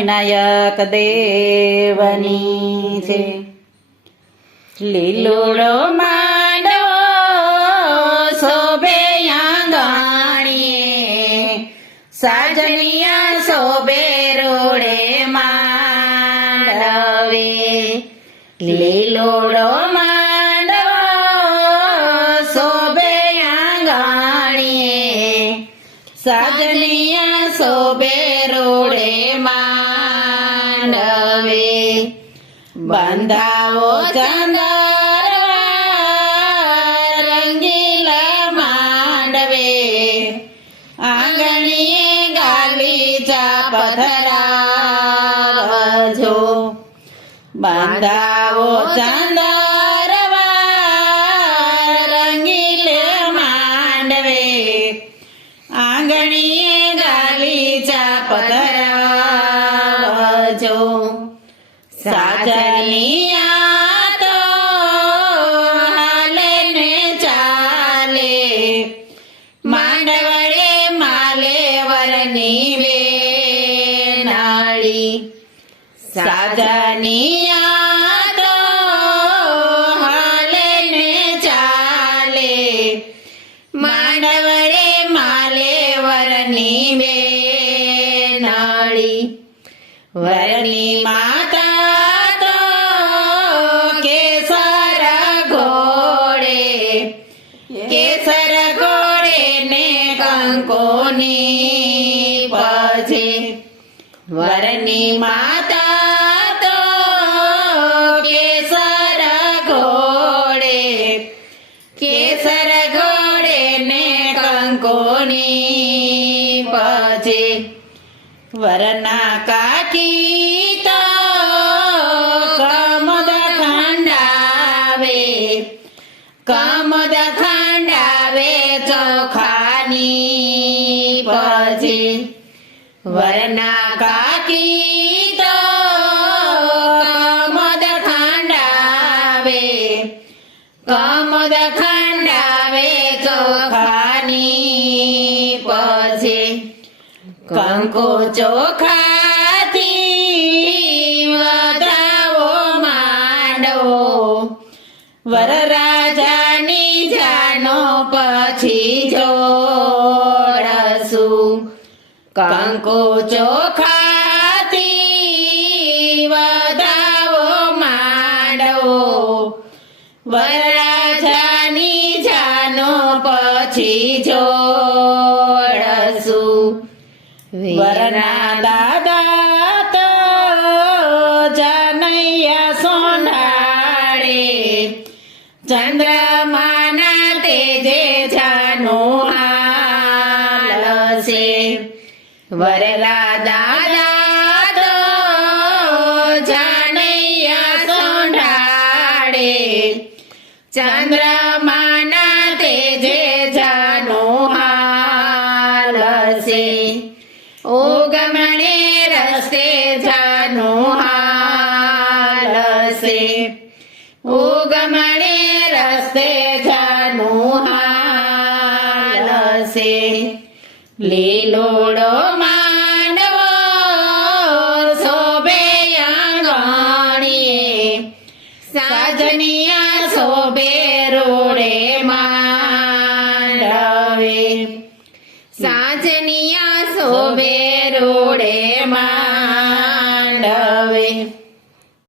વિનાયક દેવની છે લીલોડો માંડો શોભે આંગણીએ, સાજનિયા શોભે રોડે માંડવે. લીલોડો માંડો શોભે આંગણીએ, સાજનિયા શોભે રોડે માંડવે બંધાવો ચંદર રંગીલા માંડવે. આંગણીએ ગાલીચા પથરાવજો બાંધાવો ચંદર પથરાવજો સાજનિયા તો હાલે ને ચાલે. માંડવડે માલે વરની બેનાળી સાજનિયા તો હાલે ને ચાલે. માંડવડે માલે વરની બેનાળી વરની માતા તો કેસર ઘોડે કેસર ઘોડે ને કંકોની પજે. વરની માતા તો કેસર ઘોડે કેસર ઘોડે ને કંકોની પજે. વરના કાકી તો કમદ ખાંડાવે કમદ ખાંડાવે ચોખાની પજે વરના કાકી તો કમદ ખાંડાવે કમદ ખાંડાવે ચોખાની પજે કંકો ચોખાથી વરરાજાની જાનો પછી જોડશું. કંકો ચોખાથી વધાવો માંડવો. વરરાજાની જાનો પછી જોડશું. વરના ચંદ્રમાના તેજે જાનો હાલશે વરલા દાદા તો જાનૈયા સોંઢાડે ચંદ્રમાના તેજે જાનો હાલશે ઓગમણે રસ્તે જાનો હાલશે ઉગમણે રસ્તે જાનું હાલસે લીલોડો માંડવો સોબે આંગણીએ. સાજનિયા શોભે રોડે માંડવે. સાજનિયા શોભે રોડે માંડવે.